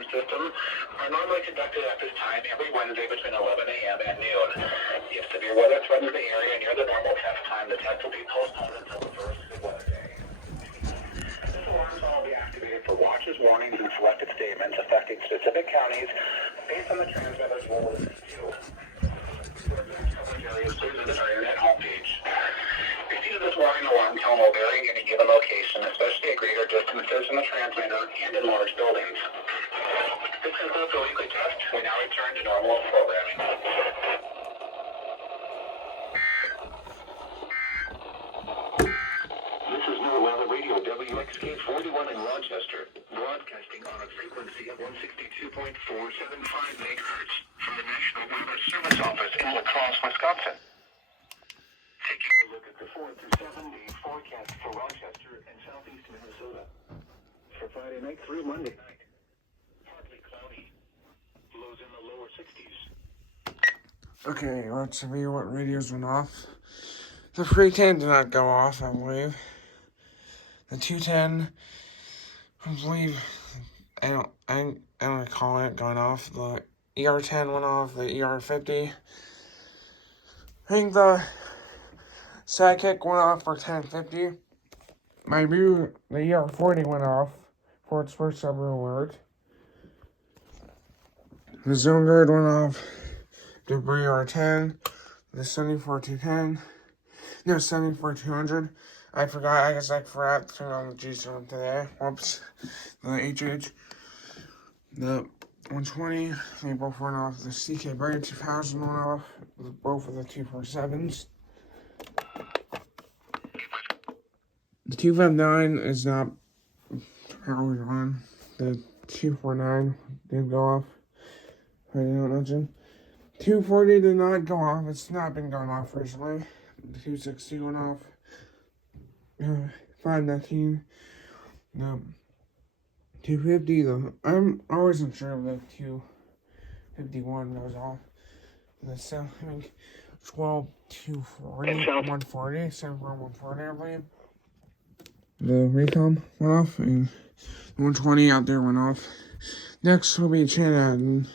alarm system are normally conducted at this time every Wednesday between 11 a.m. and noon. If severe weather threatens the area near the normal test time, the test will be postponed until the first good weather day. This alarm tone will be activated for watches, warnings, and selected statements affecting specific counties based on the transmitter's role in to. Coverage areas, please visit our internet homepage. Repeat of this warning alarm tone will vary in any given location, especially at greater distances from the transmitter and in large buildings. This concludes the weekly test. We now return to normal programming. This is New Weather Radio WXK41 in Rochester, broadcasting on a frequency of 162.475 megahertz from the National Weather Service Office in La Crosse, Wisconsin. Taking a look at the 4 to 7-day forecast for Rochester and southeast Minnesota. For Friday night through Monday night, partly cloudy, lows in the lower 60s. Okay, let's review what radios went off. The 310 did not go off, I believe. The 210, I believe, I don't recall it going off. The ER10 went off, the ER50. I think the Sidekick went off for 1050. The ER40 went off for its first ever alert. The Zone Guard went off. The BR10. The 74210. No, 74200. I forgot. I guess I forgot to turn on the G-Zone today. Whoops. The HH. The 120. They both went off. The CK Brady 2000 went off. Both of the 247s. The 259 is not powered on. The 249 did go off. I didn't mention. 240 did not go off. It's not been going off recently. The 260 went off. 519. The 250. I wasn't sure if the 251 goes off. The 12, 240, 140, 140, I believe. The Recon went off, and the 120 out there went off. Next will be Chanhassen.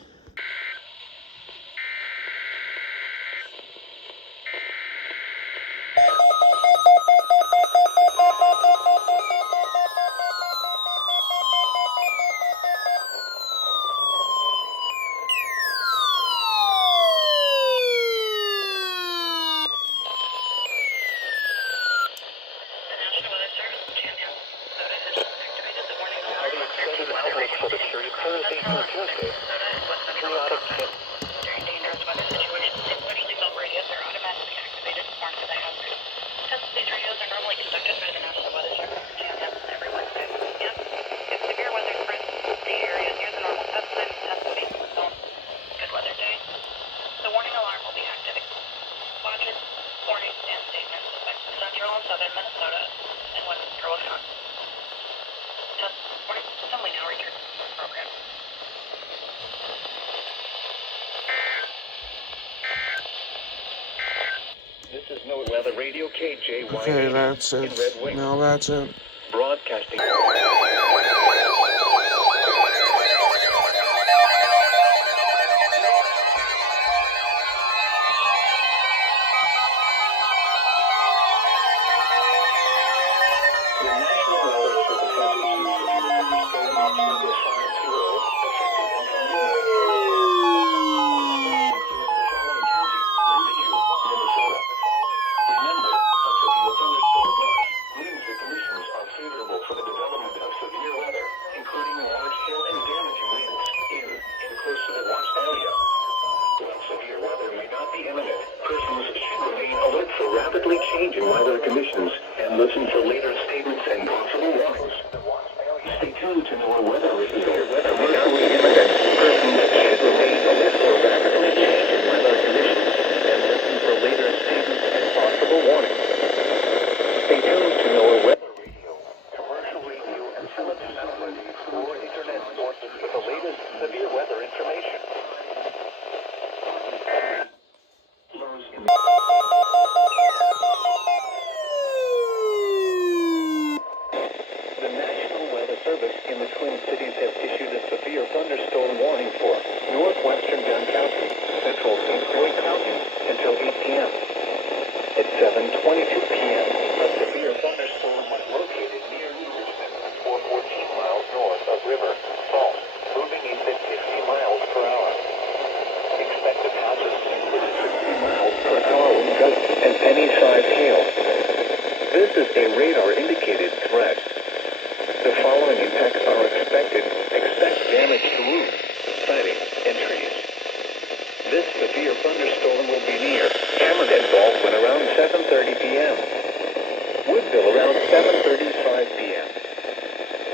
This is New Weather Radio KJY. Okay, that's it. No, that's it. Broadcasting. Changing weather conditions and listen for later statements and possible warnings. Stay tuned to NOAA Weather Radio. Commercially imminent. Persons should remain alert for rapidly changing weather conditions and listen for later statements and possible warnings. Stay tuned to NOAA Weather Radio. Commercial radio and television networks or internet sources for the latest severe weather information. The National Weather Service in the Twin Cities has issued a severe thunderstorm damage to roofs, siding, and trees. This severe thunderstorm will be near Cameron and Baldwin around 7:30 p.m. Woodville around 7:35 p.m.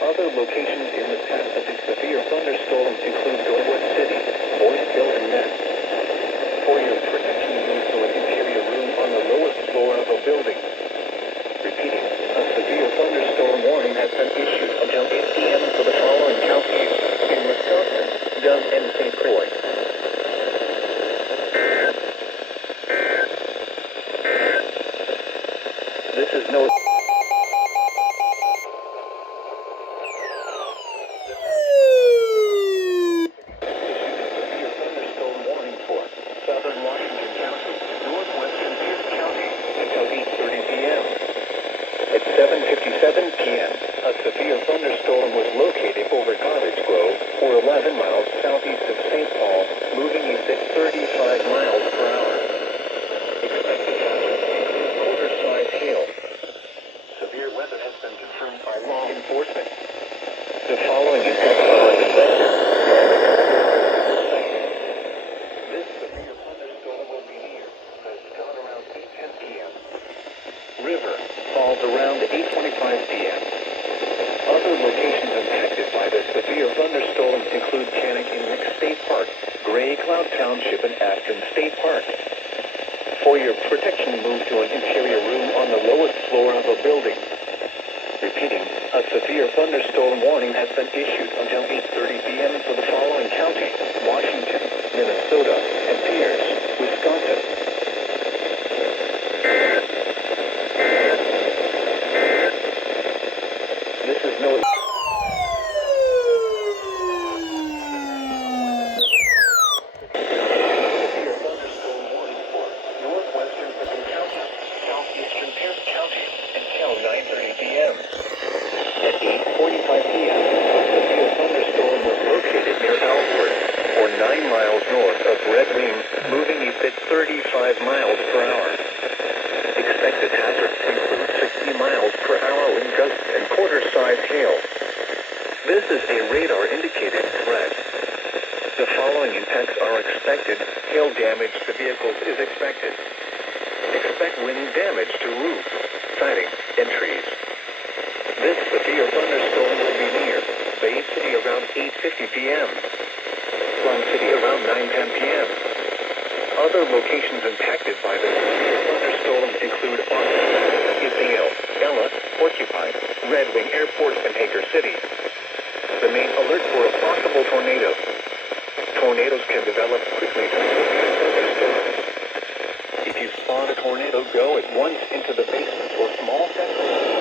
Other locations in the path of the severe thunderstorm include Glenwood City, Boyceville, and Ness. For your protection, move to an interior room on the lowest floor of a building. Repeating, a severe thunderstorm warning has been issued until 8 p.m. for the following counties in Wisconsin, Dunn, and St. Croix. This is no... Southern Washington County, northwestern Pierce County, until 8:30 p.m. At 7:57 p.m., a severe thunderstorm was located over Cottage Grove, or 11 miles southeast of St. Paul, moving east at 35 miles per hour. Expected hazards include quarter-size hail. Severe weather has been confirmed by law enforcement. The following effects are expected. This severe thunderstorm will be near Prescott around 8:10 p.m. River falls around 8:25 p.m. Other locations impacted by the severe thunderstorms include Cannock and Rick State Park, Gray Cloud Township, and Aspen State Park. For your protection, move to an interior room on the lowest floor of a building. Repeating, a severe thunderstorm warning has been issued until 8:30 p.m. for the following counties: Washington, Minnesota, and Pierce, Wisconsin. This is no... Severe thunderstorm warning for northwestern Pickens County, southeastern Pierce County, until 9:30 p.m. At 8:45 p.m., a severe thunderstorm was located near Alford, or 9 miles north of Red Wing, moving east at 35 miles per hour. Expected hazards include 60 miles per hour wind gusts and quarter-size hail. This is a radar-indicated threat. The following impacts are expected. Hail damage to vehicles is expected. Expect wind damage to roofs, siding, and trees. This severe thunderstorm will be near Bay City around 8:50 p.m. Plum City around 9:10 p.m. Other locations impacted by the severe thunderstorms include Austin, Isabel, Ella, Porcupine, Red Wing Airport, and Hager City. The main alert for a possible tornado. Tornadoes can develop quickly from severe thunderstorms. If you spot a tornado, go at once into the basement or small sections.